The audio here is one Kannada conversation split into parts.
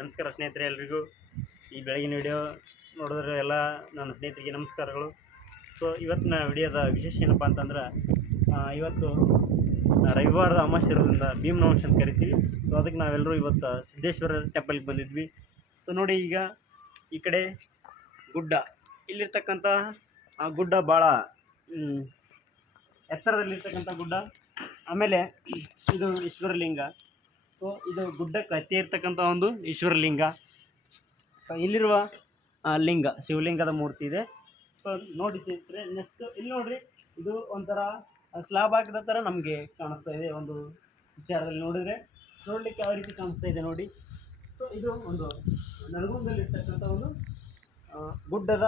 ನಮಸ್ಕಾರ ಸ್ನೇಹಿತರೆ ಎಲ್ರಿಗೂ. ಈ ಬೆಳಗಿನ ವಿಡಿಯೋ ನೋಡಿದ್ರೆ ಎಲ್ಲ ನನ್ನ ಸ್ನೇಹಿತರಿಗೆ ನಮಸ್ಕಾರಗಳು. ಸೊ ಇವತ್ತಿನ ವಿಡಿಯೋದ ವಿಶೇಷ ಏನಪ್ಪ ಅಂತಂದ್ರೆ, ಇವತ್ತು ರವಿವಾರದ ಅಮಾವಾಸ್ಯೆ ಇರೋದ್ರಿಂದ ಭೀಮನವಮಿ ಅಂತ ಕರಿತೀವಿ. ಸೊ ಅದಕ್ಕೆ ನಾವೆಲ್ಲರೂ ಇವತ್ತು ಸಿದ್ದೇಶ್ವರ ಟೆಂಪಲ್ಗೆ ಬಂದಿದ್ವಿ. ಸೊ ನೋಡಿ, ಈಗ ಈ ಕಡೆ ಗುಡ್ಡ, ಇಲ್ಲಿರ್ತಕ್ಕಂಥ ಗುಡ್ಡ ಭಾಳ ಎತ್ತರದಲ್ಲಿರ್ತಕ್ಕಂಥ ಗುಡ್ಡ. ಆಮೇಲೆ ಇದು ಈಶ್ವರಲಿಂಗ. ಸೊ ಇದು ಗುಡ್ಡಕ್ಕೆ ಹತ್ತಿ ಇರ್ತಕ್ಕಂಥ ಒಂದು ಈಶ್ವರಲಿಂಗ. ಸೊ ಇಲ್ಲಿರುವ ಲಿಂಗ ಶಿವಲಿಂಗದ ಮೂರ್ತಿ ಇದೆ. ಸೊ ನೋಡಿ ಸ್ನೇಹಿತರೆ, ನೆಕ್ಸ್ಟ್ ಇಲ್ಲಿ ನೋಡ್ರಿ, ಇದು ಒಂಥರ ಸ್ಲಾಬ್ ಹಾಕಿದ ಥರ ನಮಗೆ ಕಾಣಿಸ್ತಾ ಇದೆ. ಒಂದು ವಿಚಾರದಲ್ಲಿ ನೋಡಲಿಕ್ಕೆ ಯಾವ ರೀತಿ ಕಾಣಿಸ್ತಾ ಇದೆ ನೋಡಿ. ಸೊ ಇದು ಒಂದು ನರಗುಂದದಲ್ಲಿರ್ತಕ್ಕಂಥ ಒಂದು ಗುಡ್ಡದ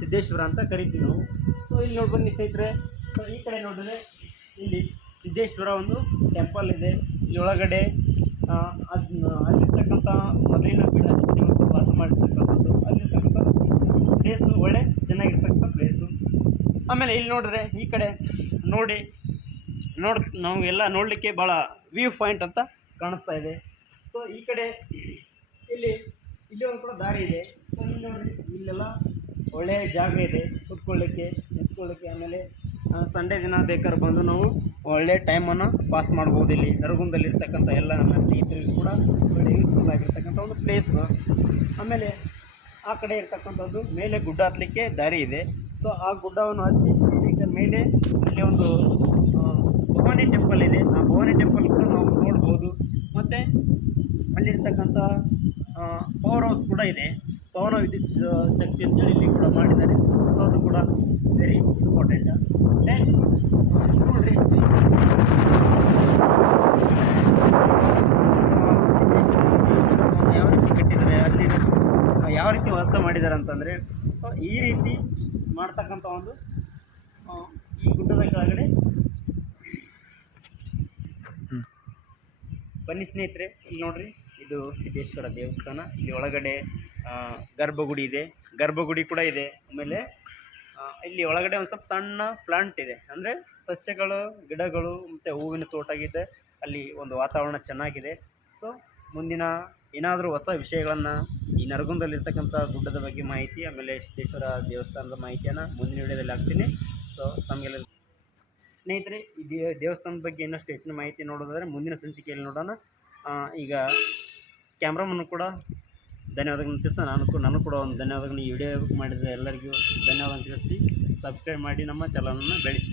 ಸಿದ್ದೇಶ್ವರ ಅಂತ ಕರಿತೀವಿ ನಾವು. ಸೊ ಇಲ್ಲಿ ನೋಡಿ ಬನ್ನಿ ಸ್ನೇಹಿತರೆ. ಸೊ ಈ ಕಡೆ ನೋಡಿದ್ರೆ ಇಲ್ಲಿ ಸಿದ್ದೇಶ್ವರ ಒಂದು ಟೆಂಪಲ್ ಇದೆ. ಇಲ್ಲಿ ಒಳಗಡೆ ಅಲ್ಲಿರ್ತಕ್ಕಂಥ ಮೊದಲಿನ ಗಿಡ ವಾಸ ಮಾಡಿರ್ತಕ್ಕಂಥದ್ದು, ಅಲ್ಲಿರ್ತಕ್ಕಂಥ ಪ್ಲೇಸು ಒಳ್ಳೆ ಚೆನ್ನಾಗಿರ್ತಕ್ಕಂಥ ಪ್ಲೇಸು. ಆಮೇಲೆ ಇಲ್ಲಿ ನೋಡಿದ್ರೆ ಈ ಕಡೆ ನಾವು ಎಲ್ಲ ನೋಡಲಿಕ್ಕೆ ಭಾಳ ವ್ಯೂ ಪಾಯಿಂಟ್ ಅಂತ ಕಾಣಿಸ್ತಾ ಇದೆ. ಸೊ ಈ ಕಡೆ ಇಲ್ಲಿ ಒಂದು ಕೂಡ ದಾರಿ ಇದೆ. ಸೊ ಇಲ್ಲಿ ನೋಡಿರಿ, ಇಲ್ಲೆಲ್ಲ ಒಳ್ಳೆಯ ಜಾಗ ಇದೆ ಕೂತ್ಕೊಳ್ಳಿಕ್ಕೆ, ನಿಂತ್ಕೊಳ್ಳಿಕ್ಕೆ. ಆಮೇಲೆ ಸಂಡೇ ದಿನ ಬೇಕಾದ್ರೆ ಬಂದು ನಾವು ಒಳ್ಳೆಯ ಟೈಮನ್ನು ಪಾಸ್ ಮಾಡ್ಬೋದು. ಇಲ್ಲಿ ನರಗುಂದಲ್ಲಿರ್ತಕ್ಕಂಥ ಎಲ್ಲ ನನ್ನ ಸ್ನೇಹಿತರಿಗೂ ಕೂಡ ಒಳ್ಳೆ ಯೂಸ್ಫುಲ್ ಆಗಿರ್ತಕ್ಕಂಥ ಒಂದು ಪ್ಲೇಸು. ಆಮೇಲೆ ಆ ಕಡೆ ಇರ್ತಕ್ಕಂಥದ್ದು ಮೇಲೆ ಗುಡ್ಡ ಹತ್ತಲಿಕ್ಕೆ ದಾರಿ ಇದೆ. ಸೊ ಆ ಗುಡ್ಡವನ್ನು ಹತ್ತಿ ಈಗ ಮೇಲೆ ಇಲ್ಲಿ ಒಂದು ಭವಾನಿ ಟೆಂಪಲ್ ಇದೆ. ಆ ಭವಾನಿ ಟೆಂಪಲ್ ಕೂಡ ನಾವು ನೋಡ್ಬೋದು. ಮತ್ತು ಅಲ್ಲಿರ್ತಕ್ಕಂಥ ಪವರ್ ಹೌಸ್ ಕೂಡ ಇದೆ. ಪವನ ವಿದ್ಯುತ್ ಶಕ್ತಿ ಅಂತೇಳಿ ಇಲ್ಲಿ ಕೂಡ ಮಾಡಿದ್ದಾರೆ. ಸೊ ಅದು ಕೂಡ ವೆರಿ ಇಂಪಾರ್ಟೆಂಟ್. ನೋಡಿರಿ, ಯಾವ ರೀತಿ ಕಟ್ಟಿದ್ದಾರೆ, ಅಲ್ಲಿ ಯಾವ ರೀತಿ ವಾಸ ಮಾಡಿದ್ದಾರೆ ಅಂತಂದರೆ, ಸೊ ಈ ರೀತಿ ಮಾಡ್ತಕ್ಕಂಥ ಒಂದು ಈ ಗುಡ್ಡದ ಕೆಳಗಡೆ ಬನ್ನಿ ಸ್ನೇಹಿತರೆ. ಇಲ್ಲಿ ನೋಡ್ರಿ, ಇದು ಸಿದ್ದೇಶ್ವರ ದೇವಸ್ಥಾನ. ಇಲ್ಲಿ ಒಳಗಡೆ ಗರ್ಭಗುಡಿ ಇದೆ, ಗರ್ಭಗುಡಿ ಕೂಡ ಇದೆ. ಆಮೇಲೆ ಇಲ್ಲಿ ಒಳಗಡೆ ಒಂದು ಸ್ವಲ್ಪ ಸಣ್ಣ ಪ್ಲಾಂಟ್ ಇದೆ, ಅಂದರೆ ಸಸ್ಯಗಳು, ಗಿಡಗಳು ಮತ್ತು ಹೂವಿನ ತೋಟ ಇದೆ. ಅಲ್ಲಿ ಒಂದು ವಾತಾವರಣ ಚೆನ್ನಾಗಿದೆ. ಸೊ ಮುಂದಿನ ಏನಾದರೂ ಹೊಸ ವಿಷಯಗಳನ್ನು ಈ ನರಗುಂದದಲ್ಲಿರ್ತಕ್ಕಂಥ ಗುಡ್ಡದ ಬಗ್ಗೆ ಮಾಹಿತಿ, ಆಮೇಲೆ ಸಿದ್ದೇಶ್ವರ ದೇವಸ್ಥಾನದ ಮಾಹಿತಿಯನ್ನು ಮುಂದಿನ ವಿಡಿಯೋದಲ್ಲಿ ಹಾಕ್ತೀನಿ. ಸೊ ತಮಗೆಲ್ಲ ಸ್ನೇಹಿತರೆ, ಈ ದೇವಸ್ಥಾನದ ಬಗ್ಗೆ ಇನ್ನಷ್ಟು ಹೆಚ್ಚಿನ ಮಾಹಿತಿ ನೋಡೋದಾದರೆ ಮುಂದಿನ ಸಂಚಿಕೆಯಲ್ಲಿ ನೋಡೋಣ. ಈಗ ಕ್ಯಾಮ್ರಾಮನ್ನು ಕೂಡ ಧನ್ಯವಾದಗಳನ್ನು ತಿಳಿಸ್ತಾ ನಾನು ಕೂಡ ಒಂದು ಧನ್ಯವಾದಗಳನ್ನು ಈ ವಿಡಿಯೋ ಮಾಡಿದ ಎಲ್ಲರಿಗೂ ಧನ್ಯವಾದ ತಿಳಿಸಿ ಸಬ್ಸ್ಕ್ರೈಬ್ ಮಾಡಿ ನಮ್ಮ ಚಾನಲನ್ನು ಬೆಳೆಸಿ.